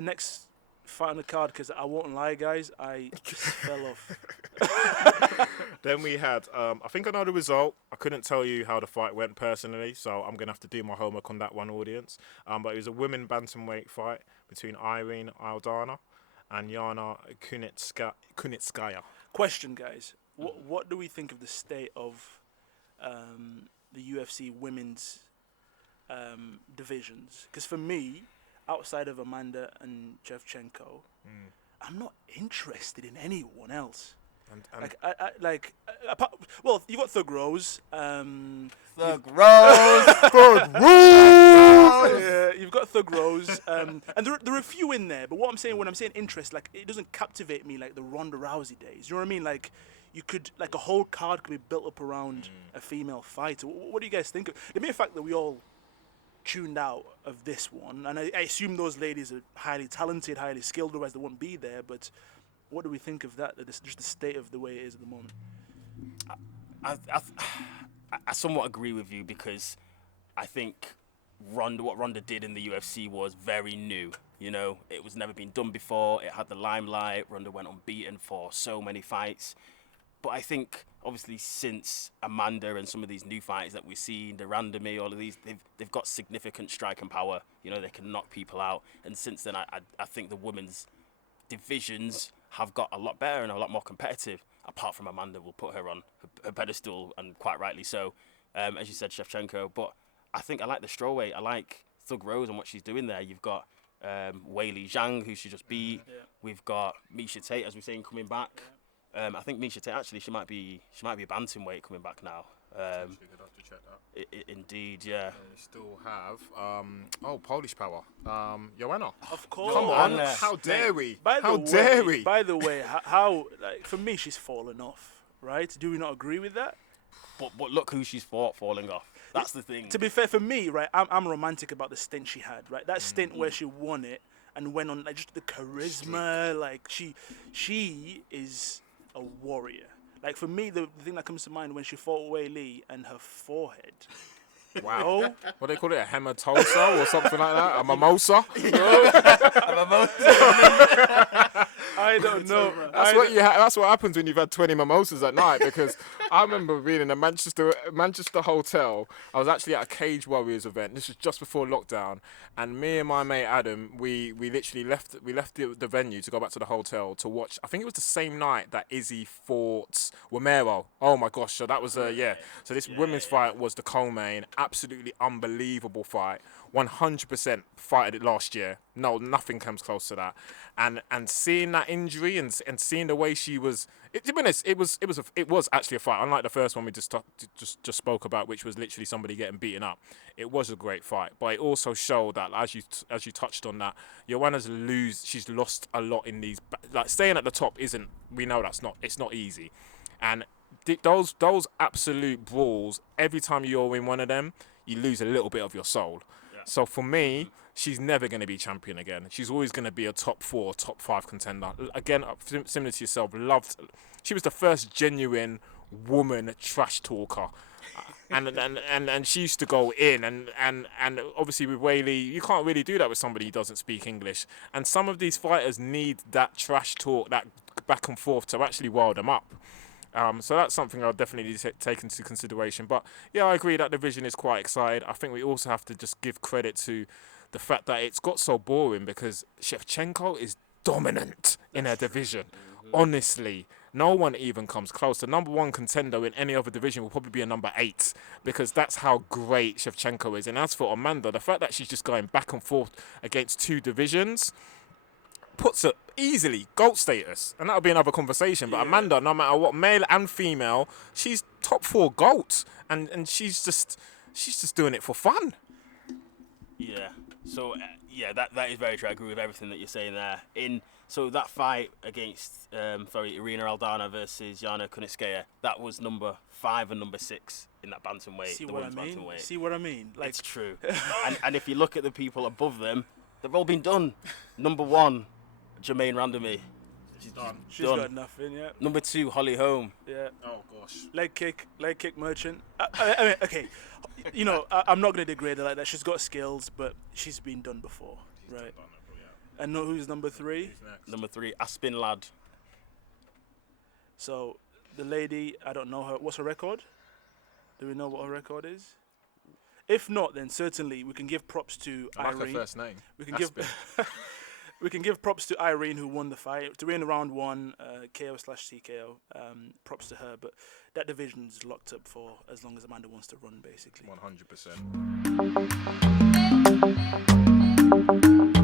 the next fight on the card, because I won't lie, guys, I just fell off. Then we had, I think I know the result. I couldn't tell you how the fight went personally, so I'm going to have to do my homework on that one, audience. But it was a women bantamweight fight between Irene Aldana and Yana Kunitskaya. Question, guys. What do we think of the state of the UFC women's divisions? Because for me, outside of Amanda and Shevchenko, I'm not interested in anyone else. Well, you got Thug Rose. Thug Rose. Yeah, you've got Thug Rose, and there are a few in there. But what I'm saying, when I'm saying interest, like, it doesn't captivate me like the Ronda Rousey days. You know what I mean? Like, you could, like, a whole card could be built up around a female fighter. What do you guys think of the mere fact that we all tuned out of this one? And I assume those ladies are highly talented, highly skilled, otherwise they wouldn't be there. But what do we think of that? Just the state of the way it is at the moment. I somewhat agree with you, because I think what Ronda did in the UFC was very new. You know, it was never been done before. It had the limelight. Ronda went unbeaten for so many fights. But I think, obviously, since Amanda and some of these new fighters that we've seen, the Randami, all of these, they've got significant striking power. You know, they can knock people out. And since then, I think the women's divisions have got a lot better and a lot more competitive. Apart from Amanda, will put her on her pedestal, and quite rightly so, as you said, Shevchenko. But I think I like the strawweight. I like Thug Rose and what she's doing there. You've got Weili Zhang, who she just beat. Yeah. We've got Miesha Tate, as we're saying, coming back. Yeah. I think Miesha Tate, actually, she might be a bantamweight coming back now. We'd have to check that. Indeed, yeah. And we still have Polish power, Joanna. Of course. Come on, how dare we? By the way, how like, for me, she's fallen off, right? Do we not agree with that? But look who she's fought falling off. That's the thing. To be fair, for me, right, I'm romantic about the stint she had, right? That stint where she won it and went on, like, just the charisma, like she is a warrior. Like, for me, the thing that comes to mind when she fought Weili and her forehead. Wow. What do they call it? A hematosa or something like that? A mimosa? A mimosa? I don't know. That's what happens when you've had 20 mimosas at night, because I remember being in a Manchester hotel. I was actually at a Cage Warriors event. This was just before lockdown, and me and my mate Adam, we literally left the venue to go back to the hotel to watch. I think it was the same night that Izzy fought Romero. Oh my gosh! So that was So this women's fight was the co-main. Absolutely unbelievable fight. 100% fighted it last year. No, nothing comes close to that. And seeing that injury and seeing the way she was, to be honest, it was actually a fight. Unlike the first one we just spoke about, which was literally somebody getting beaten up. It was a great fight, but it also showed that, as you touched on, that Joanna's she's lost a lot in these. Like, staying at the top isn't. We know it's not easy, and those absolute brawls. Every time you're in one of them, you lose a little bit of your soul. So for me, she's never going to be champion again. She's always going to be a top 4, top 5 contender. Again, similar to yourself, she was the first genuine woman trash talker. And she used to go in, and obviously with Weili, you can't really do that with somebody who doesn't speak English. And some of these fighters need that trash talk, that back and forth, to actually wild them up. So that's something I'll definitely take into consideration. But yeah, I agree that division is quite exciting. I think we also have to just give credit to the fact that it's got so boring, because Shevchenko is dominant in her division. Honestly, no one even comes close. The number 1 contender in any other division will probably be a number 8, because that's how great Shevchenko is. And as for Amanda, the fact that she's just going back and forth against 2 divisions puts her easily GOAT status, and that'll be another conversation. But Amanda, no matter what, male and female, she's top 4 GOAT, and she's just doing it for fun. Yeah. So that is very true. I agree with everything that you're saying there. So that fight against Irina Aldana versus Yana Kunitskaya, that was number 5 and number 6 in that bantamweight. See what I mean? Like, it's true. and if you look at the people above them, they've all been done. Number 1, Jermaine Randami. She's done. She's got nothing, yeah. Number 2, Holly Holm. Yeah. Oh, gosh. Leg kick merchant. I mean, okay. I'm not going to degrade her like that. She's got skills, but she's been done before, right? And know who's number 3? Who's next? Number 3, Aspin Lad. So the lady, I don't know her. What's her record? Do we know what her record is? If not, then certainly we can give props to I like her Irene. first name. We can Aspen. we can give props to Irene who won the fight to win round 1, KO/TKO. Props to her, but that division is locked up for as long as Amanda wants to run, basically. 100%.